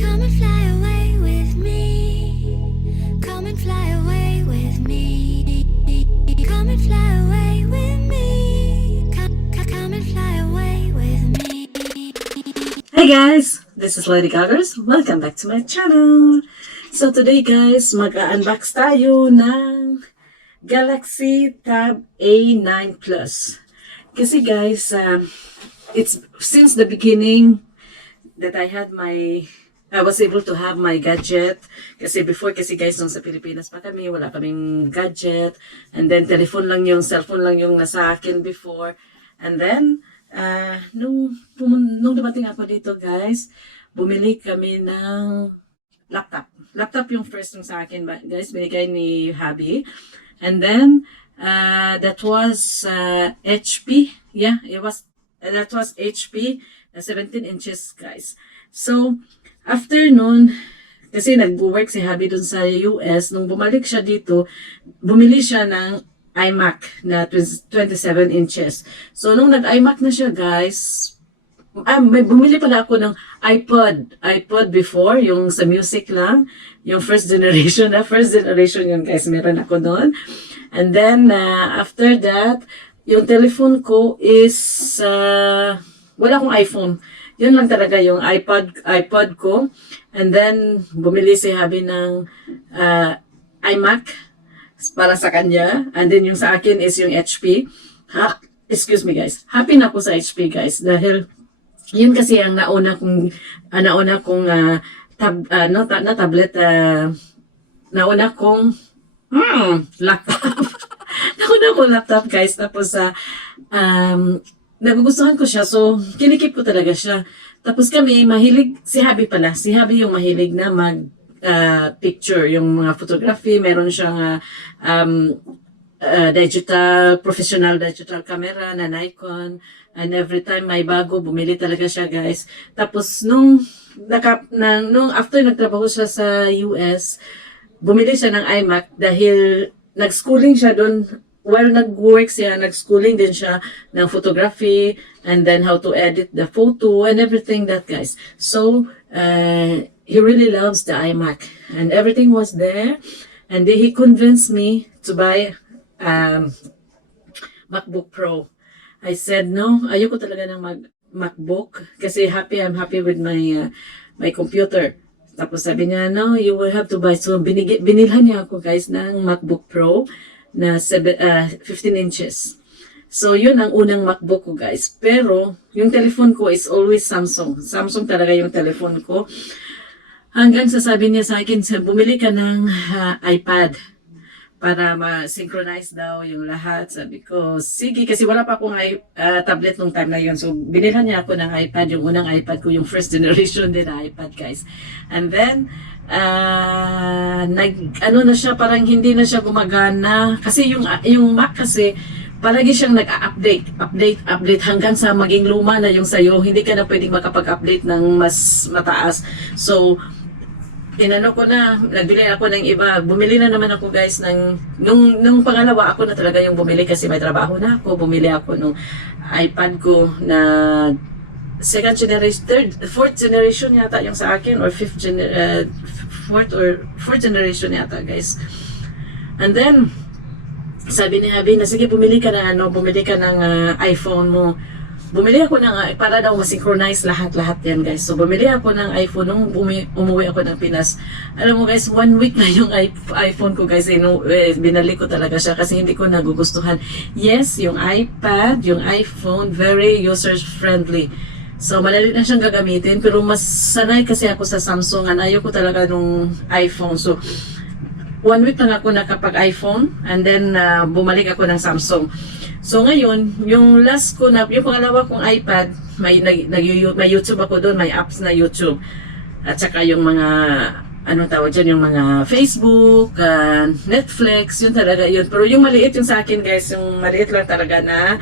Come and fly away with me. Come and fly away with me. Come and fly away with me. Come and fly away with me. Hey guys, this is Lady Gaggers. Welcome back to my channel. So today guys, mag-unbox tayo ng Galaxy Tab A9 Plus. Kasi guys, it's since the beginning that I was able to have my gadget. Kasi before, guys, nung sa Pilipinas pa kami, wala kaming gadget. And then cellphone lang yung nasa akin before. And then, nung dumating ako dito guys, bumili kami ng laptop. Laptop yung first nung sa akin guys, binigay ni Habi. And then, that was HP. Yeah, that was HP, 17 inches guys. So, after nun, kasi nag-work si Habi dun sa US, nung bumalik siya dito, bumili siya ng iMac na 27 inches. So, nung nag-iMac na siya guys, bumili pala ako ng iPod before, yung sa music lang, yung first generation yun guys, meron ako doon. And then, after that, yung telephone ko is, wala akong iPhone. Yun lang talaga yung iPod ko. And then, bumili si Habi ng iMac para sa kanya. And then, yung sa akin is yung HP. Excuse me guys. Happy na ako sa HP guys. Dahil, yun kasi ang nauna kong tablet, nauna kong laptop. Nauna kong laptop guys. Tapos, nagugustuhan ko siya, so kinikip ko talaga siya. Tapos kami, si Habi yung mahilig na picture, yung mga photography, meron siyang professional digital camera na Nikon, and every time may bago, bumili talaga siya guys. Tapos nung after nagtrabaho siya sa US, bumili siya ng iMac dahil nag-schooling siya doon. While nag-work siya, nag-schooling din siya ng photography and then how to edit the photo and everything that guys. So, he really loves the iMac and everything was there, and then he convinced me to buy MacBook Pro. I said, no, ayoko talaga ng MacBook kasi I'm happy with my computer. Tapos sabi niya, no, you will have to buy. So, binilhan niya ako guys ng MacBook Pro na 15 inches. So, yun ang unang MacBook ko, guys. Pero, yung telephone ko is always Samsung. Samsung talaga yung telephone ko. Hanggang sasabi niya sa akin, bumili ka ng iPad para ma-synchronize daw yung lahat. Sabi ko, sige, kasi wala pa akong tablet nung time na yun. So, binilhan niya ako ng iPad. Yung unang iPad ko, yung first generation din na iPad, guys. And then, na siya, parang hindi na siya gumagana. Kasi yung Mac kasi, palagi siyang update hanggang sa maging luma na yung sayo. Hindi ka na pwedeng makapag-update ng mas mataas. So, nagbili ako ng iba. Bumili na naman ako guys nung pangalawa ako na talaga yung bumili kasi may trabaho na ako. Bumili ako nung iPad ko na fourth generation yata yung sa akin, or fourth generation yata guys. And then, sabi ni Habi na sige bumili ka ng iPhone mo. Bumili ako ng para daw ma-synchronize lahat yan guys. So bumili ako ng iPhone nung umuwi ako ng Pinas. Alam mo guys, 1 week na yung iPhone ko guys. Binalik ko talaga siya kasi hindi ko nagugustuhan. Yes, yung iPad, yung iPhone, very user-friendly. So madali na siyang gagamitin, pero mas sanay kasi ako sa Samsung. Ayaw ko talaga nung iPhone. So 1 week lang ako nakapag-iPhone, and then bumalik ako ng Samsung. So ngayon, yung pangalawa kong iPad, may YouTube ako doon, may apps na YouTube. At saka yung mga, yung mga Facebook, Netflix, yun talaga yun. Pero yung maliit yung sa akin guys, yung maliit lang talaga na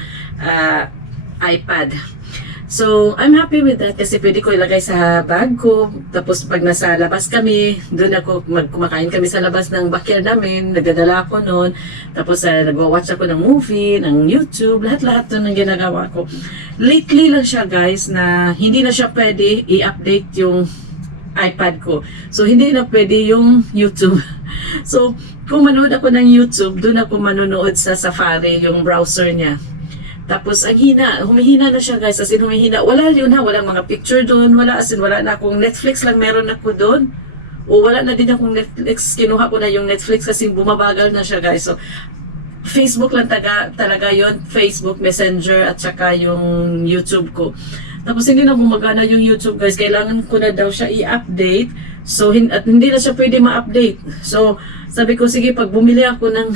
iPad. So, I'm happy with that kasi pwede ko ilagay sa bag ko. Tapos pag nasa labas kami, doon ako, kumakain kami sa labas ng backyard namin, nagdadala ako noon. Tapos nagwa-watch ako ng movie, ng YouTube, lahat-lahat doon ang ginagawa ko. Lately lang siya guys na hindi na siya pwede i-update yung iPad ko. So, hindi na pwede yung YouTube. So, kung manood ako ng YouTube, doon ako manonood sa Safari, yung browser niya. Tapos, ang hina, humihina na siya guys, as in humihina. Wala yun ha, walang mga picture doon, wala, as in wala na akong Netflix lang meron ako doon. O wala na din akong Netflix, kinuha ko na yung Netflix kasi bumabagal na siya guys. So, Facebook lang talaga yon, Facebook Messenger at saka yung YouTube ko. Tapos hindi na gumagana yung YouTube guys, kailangan ko na daw siya i-update. So at hindi na siya pwede ma-update. So sabi ko sige, pag bumili ako ng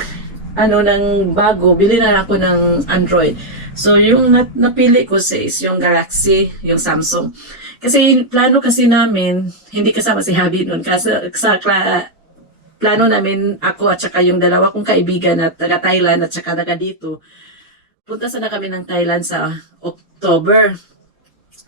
ng bago, bili na ako ng Android. So yung napili ko is yung Galaxy, yung Samsung. Kasi plano kasi namin, hindi kasama si Habi noon kasi plano namin, ako at saka yung dalawa kong kaibigan na taga Thailand at saka taga dito, punta sana kami ng Thailand sa October.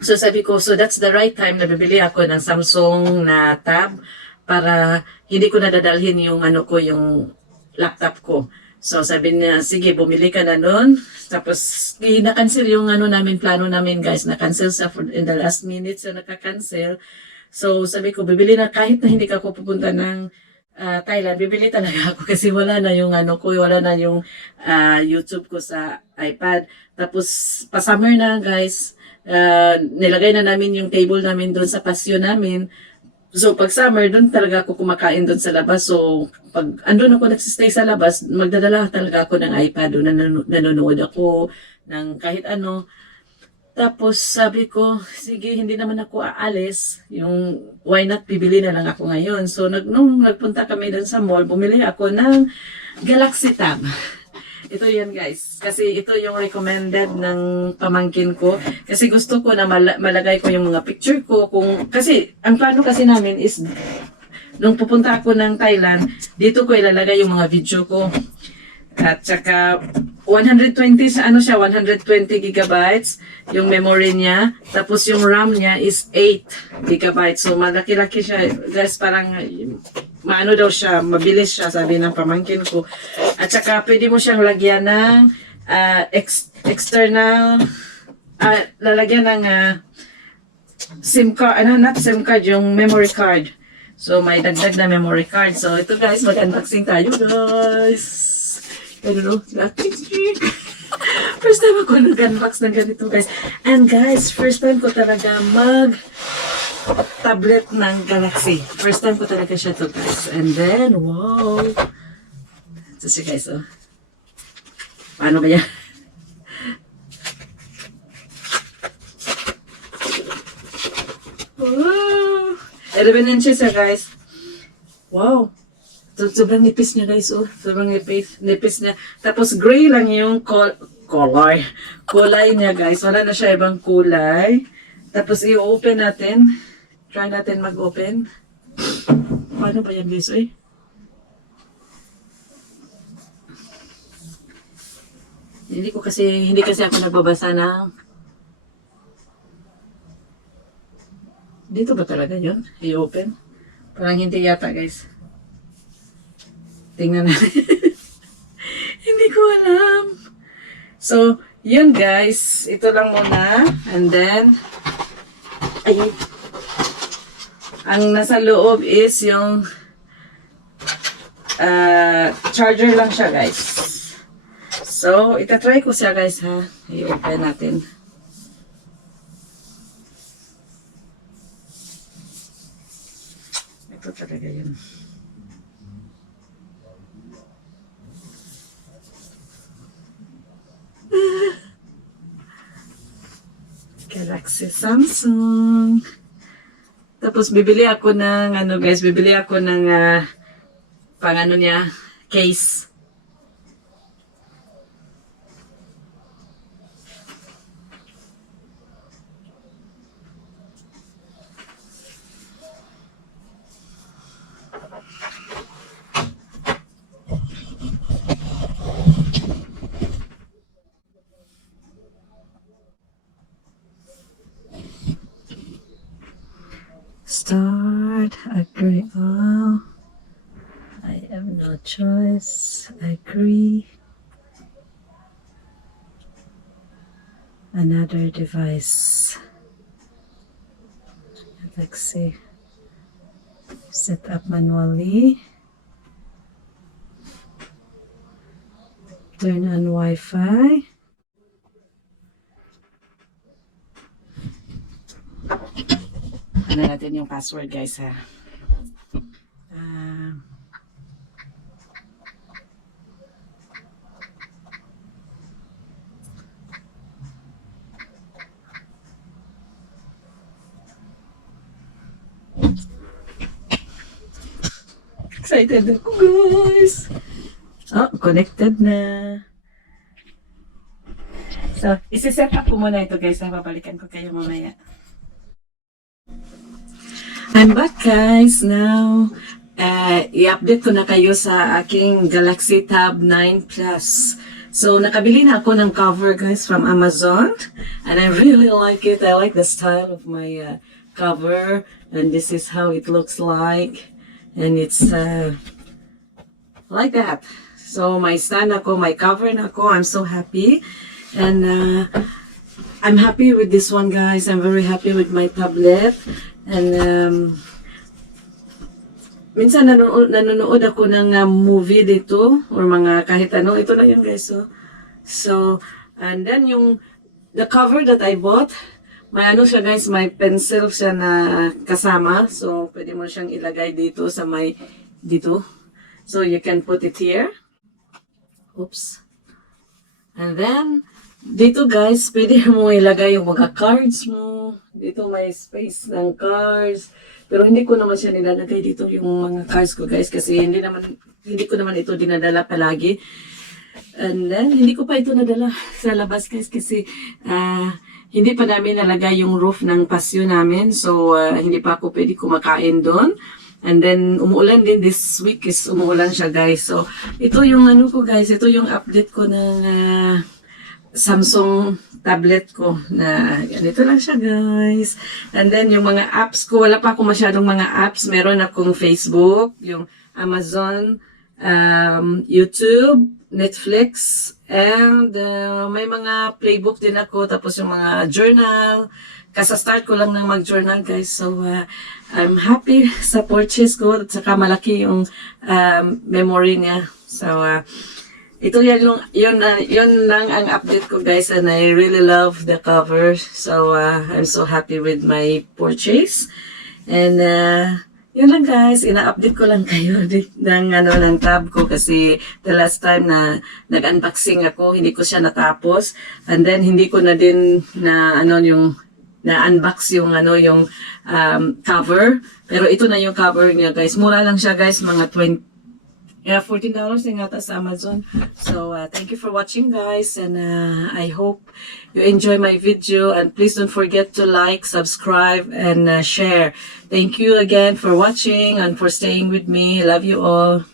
So sabi ko, so that's the right time na bibili ako ng Samsung na tab para hindi ko nadadalhin yung yung laptop ko. So sabi niya, sige, bumili ka na nun. Tapos na-cancel yung namin, plano namin guys, na-cancel sa in the last minute, so naka-cancel. So sabi ko, bibili na kahit na hindi ka ako pupunta ng Thailand, bibili talaga ako kasi wala na yung wala na yung YouTube ko sa iPad. Tapos pa-summer na guys, nilagay na namin yung table namin doon sa pasyo namin. So pag summer, doon talaga ako kumakain doon sa labas. So pag andun ako nagsistay sa labas, magdadala talaga ako ng iPad doon, nanonood ako ng kahit ano. Tapos sabi ko, sige, hindi naman ako aalis. Yung why not, bibili na lang ako ngayon. So nung nagpunta kami doon sa mall, bumili ako ng Galaxy Tab. Ito yan guys. Kasi ito yung recommended ng pamangkin ko. Kasi gusto ko na malagay ko yung mga picture ko. Kasi ang plano kasi namin is, nung pupunta ako ng Thailand, dito ko ilalagay yung mga video ko. At saka 120 sa 120 gigabytes yung memory niya. Tapos yung RAM niya is 8 gigabytes. So malaki-laki siya. Guys, parang maano daw siya, mabilis siya, sabi ng pamangkin ko. At saka pwede mo siyang lagyan ng external, lalagyan ng SIM card, not SIM card, yung memory card. So may dagdag na memory card. So ito guys, mag-unboxing tayo guys. I don't know, first time ako nag-unbox ng ganito guys. And guys, first time ko talaga tablet ng Galaxy. First time ko talaga siya to guys. And then, wow. Ito siya guys, oh. Paano ba yan? Wow. 11 inches siya guys. Wow. Sobrang nipis niya guys, oh. Sobrang nipis niya. Tapos gray lang yung kulay niya guys. Wala na siya ibang kulay. Tapos i-open natin. Try natin mag-open. Paano ba yan guys, eh? Hindi kasi ako nagbabasa ng... Dito ba talaga yun? I-open? Parang hindi yata guys. Tingnan natin. Hindi ko alam. So, yun guys. Ito lang muna. And then, ayun. Ang nasa loob is yung charger lang siya guys. So, itatry ko siya guys ha. I-open natin. Ito talaga yun. Galaxy Samsung. Tapos bibili ako ng bibili ako ng niya, case. Start, agree all. I have no choice, agree. Another device. Let's see. Set up manually. Turn on Wi-Fi. Ano natin yung password guys ha. Excited ako guys. Oh, connected na. So, isi-set up ko muna ito guys. Babalikan ko kayo mamaya. I'm back guys now. I-update ko na kayo sa aking Galaxy Tab 9 Plus. So, nakabili na ako ng cover guys from Amazon. And I really like it. I like the style of my cover. And this is how it looks like. And it's like that. So, my stand ako, my cover na ako. I'm so happy. And I'm happy with this one guys. I'm very happy with my tablet. And minsan nanonood ako ng movie dito or mga kahit ano. Ito na yun guys. So and then the cover that I bought, may ano siya guys, may pencil siya na kasama. So pwede mo siyang ilagay dito sa may dito. So you can put it here. Oops. And then dito guys, pwede mo ilagay yung mga cards mo. Dito may space ng cards. Pero hindi ko naman siya nilalagay dito yung mga cards ko guys. Kasi hindi ko naman ito dinadala palagi. And then, hindi ko pa ito nadala sa labas guys. Kasi hindi pa namin nalagay yung roof ng pasyo namin. So, hindi pa ako pwede kumakain doon. And then, umuulan din. This week is umuulan siya guys. So, ito yung ano ko guys. Ito yung update ko ng Samsung tablet ko na ganito lang siya guys. And then yung mga apps ko, wala pa ako masyadong mga apps. Meron akong Facebook, yung Amazon, YouTube, Netflix, and may mga playbook din ako. Tapos yung mga journal. Kasa-start ko lang ng mag-journal guys. So I'm happy sa purchase ko. At saka malaki yung memory niya. So ito yun lang ang update ko guys, and I really love the cover. So I'm so happy with my purchase. And yun lang guys, ina-update ko lang kayo ng tab ko kasi the last time na nag-unboxing ako, hindi ko siya natapos. And then hindi ko na din na-unbox yung cover. Pero ito na yung cover niya guys. Mura lang siya guys, mga $14 na yata sa Amazon. So, thank you for watching guys, and I hope you enjoy my video, and please don't forget to like, subscribe, and share. Thank you again for watching and for staying with me. Love you all.